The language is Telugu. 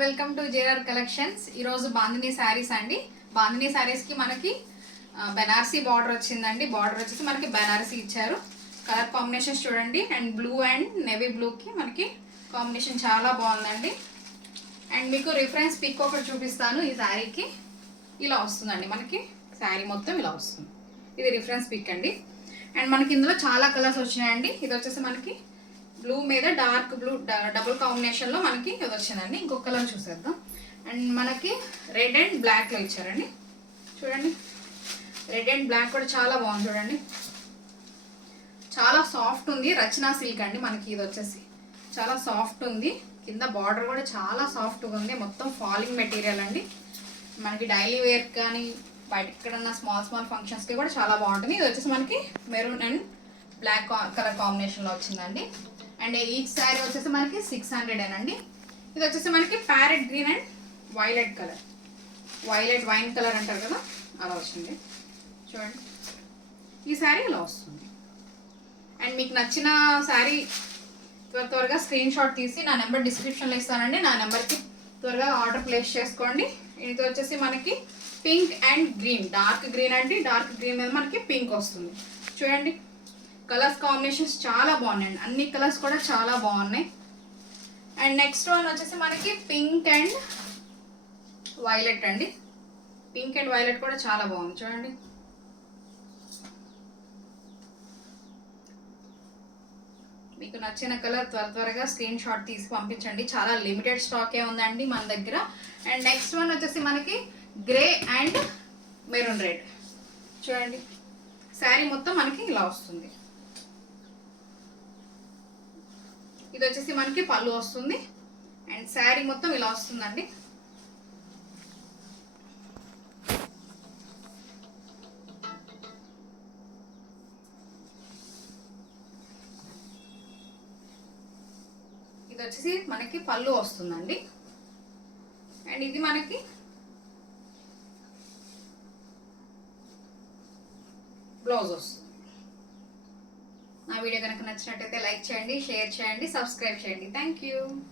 Welcome to JR collections. ఈరోజు బాందిని శారీస్ అండి. బాందిని శారీస్కి మనకి బెనారసీ బార్డర్ వచ్చిందండి. బార్డర్ వచ్చేసి మనకి బెనారసీ ఇచ్చారు. కలర్ కాంబినేషన్స్ చూడండి. అండ్ బ్లూ అండ్ నేవీ బ్లూకి మనకి కాంబినేషన్ చాలా బాగుందండి. అండ్ మీకు రిఫరెన్స్ పిక్ ఒకటి చూపిస్తాను. ఈ శారీకి ఇలా వస్తుందండి. మనకి శారీ మొత్తం ఇలా వస్తుంది. ఇది రిఫరెన్స్ పిక్ అండి. అండ్ మనకి ఇందులో చాలా కలర్స్ వచ్చినాయండి. ఇది వచ్చేసి మనకి బ్లూ మీద డార్క్ బ్లూ డబుల్ కాంబినేషన్లో మనకి ఇది వచ్చిందండి. ఇంకొక కలర్ చూసేద్దాం. అండ్ మనకి రెడ్ అండ్ బ్లాక్లో ఇచ్చారండి. చూడండి, రెడ్ అండ్ బ్లాక్ కూడా చాలా బాగుంది. చూడండి, చాలా సాఫ్ట్ ఉంది. రచనా సిల్క్ అండి. మనకి ఇది వచ్చేసి చాలా సాఫ్ట్ ఉంది. కింద బార్డర్ కూడా చాలా సాఫ్ట్గా ఉంది. మొత్తం ఫాలింగ్ మెటీరియల్ అండి. మనకి డైలీ వేర్ కానీ బయట ఎక్కడన్నా స్మాల్ ఫంక్షన్స్కి కూడా చాలా బాగుంటుంది. ఇది వచ్చేసి మనకి మెరూన్ అండ్ బ్లాక్ కలర్ కాంబినేషన్లో వచ్చిందండి. అండ్ ఈచ్ శారీ వచ్చేసి మనకి 600 అండి. ఇది వచ్చేసి మనకి parrot green and violet colour, violet wine colour అంటారు కదా, అలా వచ్చింది. చూడండి, ఈ శారీ ఇలా వస్తుంది. అండ్ మీకు నచ్చిన శారీ త్వరగా స్క్రీన్ షాట్ తీసి నా నెంబర్ డిస్క్రిప్షన్లో ఇస్తానండి. నా నెంబర్కి త్వరగా ఆర్డర్ ప్లేస్ చేసుకోండి. ఇది వచ్చేసి మనకి pink and green, dark green అండి. డార్క్ గ్రీన్ మీద మనకి పింక్ వస్తుంది. చూడండి, కలర్స్ కాంబినేషన్స్ చాలా బాగున్నాయండి. అన్ని కలర్స్ కూడా చాలా బాగున్నాయి. అండ్ నెక్స్ట్ వన్ వచ్చేసి మనకి పింక్ అండ్ వైలెట్ అండి. పింక్ అండ్ వైలెట్ కూడా చాలా బాగుంది. చూడండి, మీకు నచ్చిన కలర్ త్వరగా స్క్రీన్ షాట్ తీసి పంపించండి. చాలా లిమిటెడ్ స్టాకే ఉందండి మన దగ్గర. అండ్ నెక్స్ట్ వన్ వచ్చేసి మనకి గ్రే అండ్ మెరూన్ రెడ్. చూడండి, శారీ మొత్తం మనకి ఇలా వస్తుంది. ఇది వచ్చేసి మనకి పళ్ళు వస్తుంది. అండ్ శారీ మొత్తం ఇలా వస్తుందండి. ఇది వచ్చేసి మనకి పళ్ళు వస్తుందండి. అండ్ ఇది మనకి బ్లౌజ్ వస్తుంది. నా వీడియో కనుక నచ్చినట్టయితే లైక్ చేయండి, షేర్ చేయండి, సబ్స్క్రైబ్ చేయండి. Thank you.